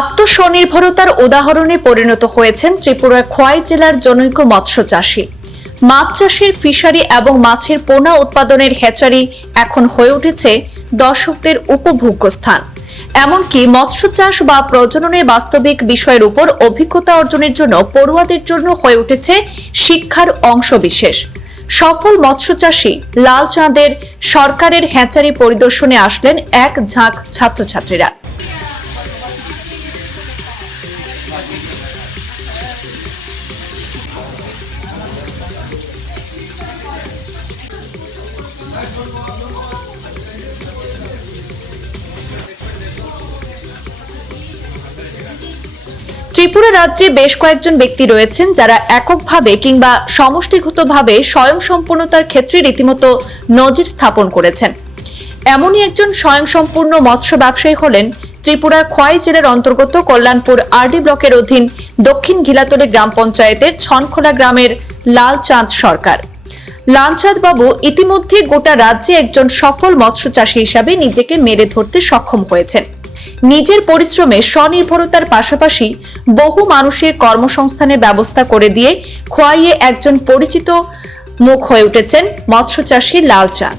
আত্মস্বনির্ভরতার উদাহরণে পরিণত হয়েছেন ত্রিপুরার খোয়াই জেলার জনৈক মৎস্য চাষী। মাছ চাষের ফিশারি এবং মাছের পোনা উৎপাদনের হ্যাচারি এখন হয়ে উঠেছে দর্শকদের উপভোগ্য স্থান। এমনকি মৎস্য চাষ বা প্রজননের বাস্তবিক বিষয়ের উপর অভিজ্ঞতা অর্জনের জন্য পড়ুয়াদের জন্য হয়ে উঠেছে শিক্ষার অংশবিশেষ। সফল মৎস্য চাষী লাল চাঁদের সরকারের হ্যাচারি পরিদর্শনে আসলেন এক ঝাঁক ছাত্রছাত্রীরা। ত্রিপুরা রাজ্যে বেশ কয়েকজন ব্যক্তি রয়েছেন যারা এককভাবে কিংবা সমষ্টিগতভাবে স্বয়ংসম্পূর্ণতার ক্ষেত্রে রীতিমতো নজির স্থাপন করেছেন। এমনই একজন স্বয়ংসম্পূর্ণ মৎস্য ব্যবসায়ী হলেন ত্রিপুরার খোয়াই জেলার অন্তর্গত কল্যাণপুর আরডি ব্লকের অধীন দক্ষিণ ঘিলাতলি গ্রাম পঞ্চায়েতের ছনখোলা গ্রামের লাল চাঁদ সরকার। লালচাঁদ বাবু ইতিমধ্যে গোটা রাজ্যে একজন সফল মৎস্য চাষী হিসাবে নিজেকে মেলে ধরতে সক্ষম হয়েছেন। নিজের পরিশ্রমে স্বনির্ভরতার পাশাপাশি বহু মানুষের কর্মসংস্থানের ব্যবস্থা করে দিয়ে খোয়াইয়ে একজন পরিচিত মুখ হয়ে উঠেছেন মৎস্য চাষী লালচাঁদ।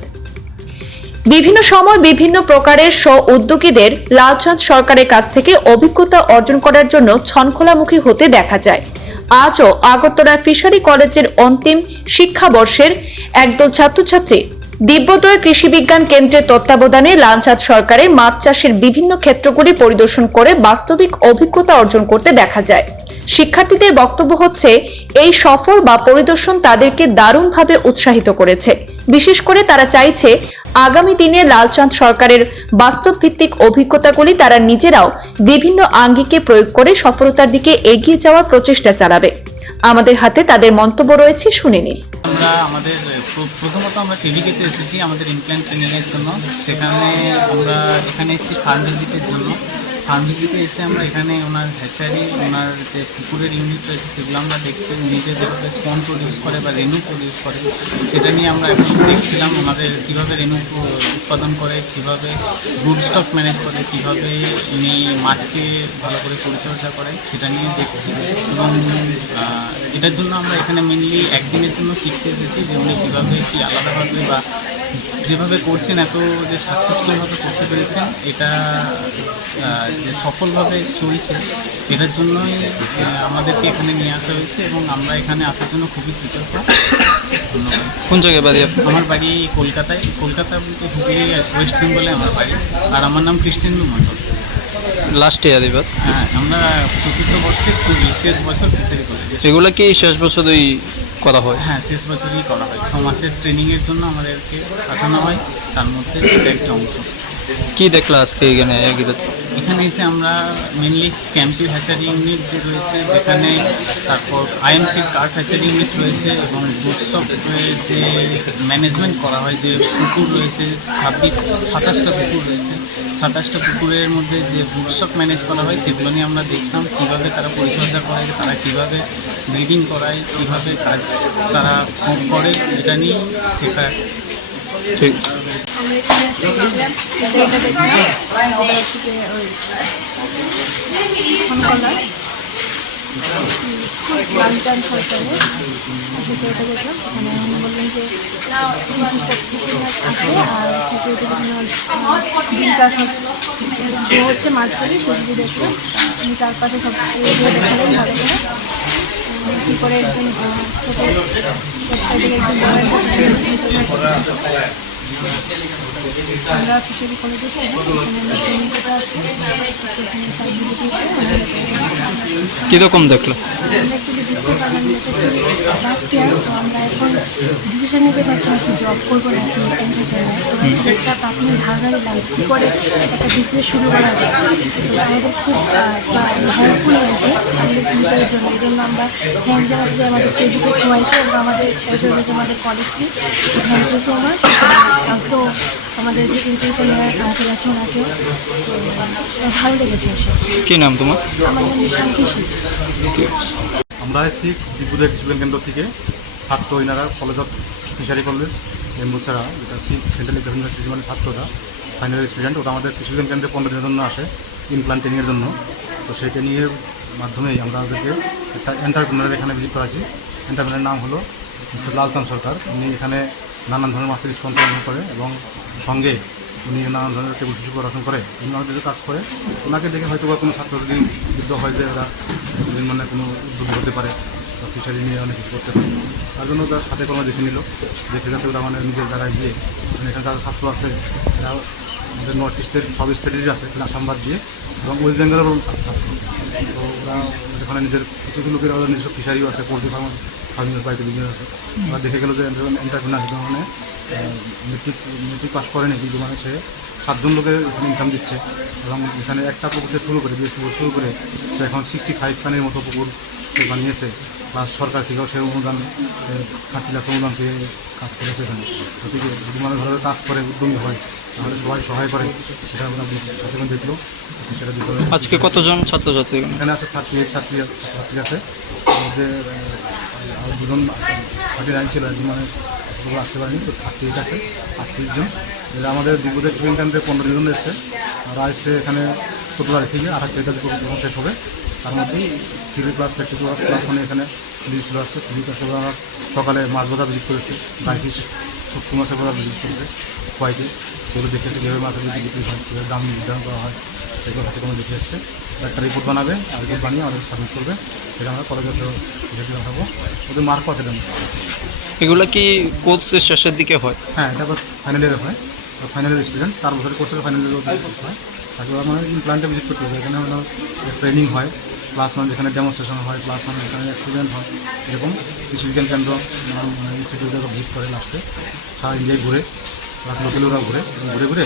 বিভিন্ন সময় বিভিন্ন প্রকারের স্ব উদ্যোগীদের লালচাঁদ সরকারের কাছ থেকে অভিজ্ঞতা অর্জন করার জন্য ছনখোলামুখী হতে দেখা যায়। আজও আগরতলা ফিশারি কলেজের অন্তিম শিক্ষাবর্ষের একদল ছাত্রছাত্রী দিব্যোদয় কৃষি বিজ্ঞান কেন্দ্রের তত্ত্বাবধানে লালচাঁদ সরকারের মাছ চাষের বিভিন্ন ক্ষেত্রগুলি পরিদর্শন করে বাস্তবিক অভিজ্ঞতা অর্জন করতে দেখা যায়। শিক্ষার্থীদের বক্তব্য হচ্ছে, এই সফর বা পরিদর্শন তাদেরকে দারুণভাবে উৎসাহিত করেছে। বিশেষ করে তারা চাইছে আগামী দিনে লালচাঁদ সরকারের বাস্তব ভিত্তিক অভিজ্ঞতাগুলি তারা নিজেরাও বিভিন্ন আঙ্গিকে প্রয়োগ করে সফলতার দিকে এগিয়ে যাওয়ার প্রচেষ্টা চালাবে। আমাদের হাতে তাদের মন্তব্য রয়েছে, শুনে নিন। প্রথমত আমরা টিভিকেতে এসেছি আমাদের ইমপ্ল্যান্ট ট্রেনিংয়ের জন্য। সেখানে আমরা এখানে এসেছি ফার্ম ভিজিটের জন্য। ফার্ম ভিজিটে এসে আমরা এখানে ওনার হ্যাচারি, ওনার যে পুকুরের ইউনিট রয়েছে সেগুলো আমরা দেখছি। উনি যে যেভাবে স্পন প্রডিউস করে বা রেনু প্রডিউস করে সেটা নিয়ে আমরা এখন দেখছিলাম। ওনাদের কীভাবে রেনু উৎপাদন করে, কীভাবে গুড স্টক ম্যানেজ করে, কীভাবে উনি মাছকে ভালো করে পরিচর্যা করে সেটা নিয়ে দেখছি। এবং এটার জন্য আমরা এখানে মেনলি একদিনের জন্য শিখতে এসেছি যে উনি কীভাবে কি আলাদাভাবে বা যেভাবে করছেন এত যে সাকসেসফুলভাবে করতে পেরেছেন, এটা যে সফলভাবে চলছে এটার জন্যই আমাদেরকে এখানে নিয়ে আসা হয়েছে এবং আমরা এখানে আসার জন্য খুবই কৃতজ্ঞ। কোন জায়গায় বাড়ি? আমার বাড়ি কলকাতায়। কলকাতা বলতে হুগলি, ওয়েস্ট বেঙ্গলে আমার বাড়ি। আর আমার নাম কৃষ্ণেন্দু মণ্ডল। লাস্ট ইয়ার এবার? হ্যাঁ, আমরা চতুর্থ বর্ষে শেষ বছর ফিশারি কলেজে। এগুলো কি শেষ বছরই করা হয়? হ্যাঁ, শেষ বছরই করা হয়। 6 মাসের ট্রেনিংয়ের জন্য আমাদেরকে পাঠানো হয়, তার মধ্যে এটা একটা অংশ। কি দেখলা আজকে এখানে? এখানে এসে আমরা মেনলি স্ক্যাম্পি হ্যাচারি ইউনিট যে রয়েছে যেখানে, তারপর আইএমসির কার্ড হ্যাচারি ইউনিট রয়েছে এবং বুটসপ যে ম্যানেজমেন্ট করা হয়, যে পুকুর রয়েছে 27টা পুকুর রয়েছে। 27টা পুকুরের মধ্যে যে বুটসপ ম্যানেজ করা হয় সেগুলো নিয়ে আমরা দেখলাম কীভাবে তারা পরিচর্যা করে, তারা কীভাবে ব্রিডিং করায়, কীভাবে কাজ তারা করে, এটা নিয়ে শেখা। ঠিক। আমরা এখানে আসতে দেখলাম এটা দেখলাম লালচাঁদ সরকারের ফিচারিটা দেখলাম। মানে উনি বললেন যে আছে আর ফিচারিতে ডিম চাষ হচ্ছে মাছগুলি, সেগুলি দেখলাম। উনি চারপাশে সব দেখালেন ভালো করে কী করে একজন ছোটো ওয়েবসাইটে একজন আমরা ফিশারি কলেজে সেখানে সাইড ভিজিটে কীরকম দেখলো? লাস্ট ইয়ার আমরা এখন ডিসিশন নিতে পারছি না কি জব করবো নাকি একটা প্রাথমিক ধারণা নিলাম কী করে একটা বিজনেস শুরু করা যায়। তো আমাদের খুব হেল্পফুল হয়েছে আমাদের ফিউচারের জন্য। এই জন্য আমরা থ্যাংক জানাতে আমাদের এডুকেট হওয়াইকে এবং আমাদের আমাদের কলেজকে thank you so much. So আমাদের যে ইন্টারভিউ নেওয়ার আছে ওনাকেও ভালো লেগেছে এসে। কী নাম তোমার? আমার নাম শান্তিশী। আমরা এসেছি দিব্যোদয় কৃষি বিজ্ঞান কেন্দ্র থেকে ছাত্র ইনারা কলেজ অফ ফিশারি কলেজ এমবুসারা, যেটা সেন্ট্রাল এডুকেশন ইউনিভার্সিটি, মানে ছাত্ররা ফাইনাল স্টুডেন্ট। ওরা আমাদের কৃষি বিজ্ঞান কেন্দ্রে 15 দিনের জন্য আসে ইমপ্ল্যান্ট ট্রেনিংয়ের জন্য। তো সেটা নিয়ে মাধ্যমেই আমরা ওদেরকে একটা এন্টারপ্রেনার এখানে ভিজিট করাছি। এন্টারপ্রেনারের নাম হলো মিস্টার লালচাঁদ সরকার। উনি এখানে নানান ধরনের মাছের স্টল তৈরি করে এবং সঙ্গে উনি নানান ধরনের টেবিল ফিস পড়াশোনা করে, উনি আমাদের কাজ করে। ওনাকে দেখে হয়তো বা কোনো ছাত্র যদি উদ্যোগ হয় যে ওরা মানে কোনো উদ্যোগ হতে পারে বা ফিশারি নিয়ে অনেক কিছু করতে পারে, তার জন্য তার সাথে কোনো দেখে নিল, দেখে যাতে ওরা মানে নিজের জায়গায় গিয়ে মানে এখানে যারা ছাত্র আছে এরা আমাদের নর্থ ইস্টের সব স্টেটেরই আছে, আসাম বাদ দিয়ে, এবং ওয়েস্ট বেঙ্গলেরও আছে ছাত্র। তো ওরা এখানে নিজের কিছু কিছু লোকের ওদের নিজস্ব ফিশারিও আছে, পোলট্রি ফার্মিংয়ের বাড়িতে বিজনেস আছে। ওরা দেখে গেলো যে এন্টারপ্রেনার মানে মেট্রিক পাস করেনি, কিন্তু মানে সে 7 জন লোকের এখানে ইনকাম দিচ্ছে এবং এখানে একটা পুকুর থেকে শুরু করে পুকুর শুরু করে সে এখন 65 খানের মতো পুকুর সে বানিয়েছে। প্লাস সরকার থেকেও সে অনুদান 30 লাখ অনুদান পেয়ে কাজ করেছে এখানে। গতিকে যদি মানে ভালোভাবে কাজ করে, উদ্যমী হয়, তাহলে সবাই সহায় করে, সেটা আমরা সাথে দেখলো। সেটা দিতে হবে। আজকে কতজন ছাত্রছাত্রী এখানে? এখানে আছে 38 ছাত্রী আছে, মধ্যে 2জন 39 ছিল, একজন মানে আসতে পারেনি, তো 38 আছে, 38 জন। এরা আমাদের দিগুদের ট্রেন ক্যাম্পে 15 জন এসছে। ওরা এসছে এখানে 14 তারিখ থেকে 28 তারিখ যখন শেষ হবে, তার মধ্যেই থিওরি ক্লাস প্র্যাকটিক্যাল ক্লাস মানে এখানে ফিজিক্স ছিল আছে। ফিজিক্স আসলে ওরা সকালে মাছ বাজার ভিজিট করেছে, ড্রাই ফিশ শুক্তো মাছের ওরা ভিজিট করেছে কয়েকে, সেগুলো দেখেছে কীভাবে মাছের বিক্রি হয়, কীভাবে দাম নির্ধারণ করা হয়, সেগুলো হাতে কোনো দেখে এসছে। একটা রিপোর্ট বানাবে, আর রিপোর্ট বানিয়ে আমাদের সাবমিট করবে, সেটা আমরা কলেজে পাঠাবো। ওদের মার্কও আছে তেমন। এগুলো কি কোর্সের শেষের দিকে হয়? হ্যাঁ, এটা আবার ফাইনাল ইয়ারে হয়, ফাইনাল ইয়ার স্টুডেন্ট 4 বছরের কোর্সের ফাইনাল ইয়ার হয়। তাকে মানে প্ল্যান্টে ভিজিট করতে হবে, এখানে মানে ট্রেনিং হয়, প্লাস মানে যেখানে ডেমনস্ট্রেশন হয়, প্লাস মানে এখানে এক্সপিরিয়েন্স হয়। এরকম কৃষি বিজ্ঞান কেন্দ্র ইনস্টিটিউটে ভিজিট করে লাস্টে সারা ইন্ডিয়ায় ঘুরে, প্লাস লোকেলরা ঘুরে ঘুরে ঘুরে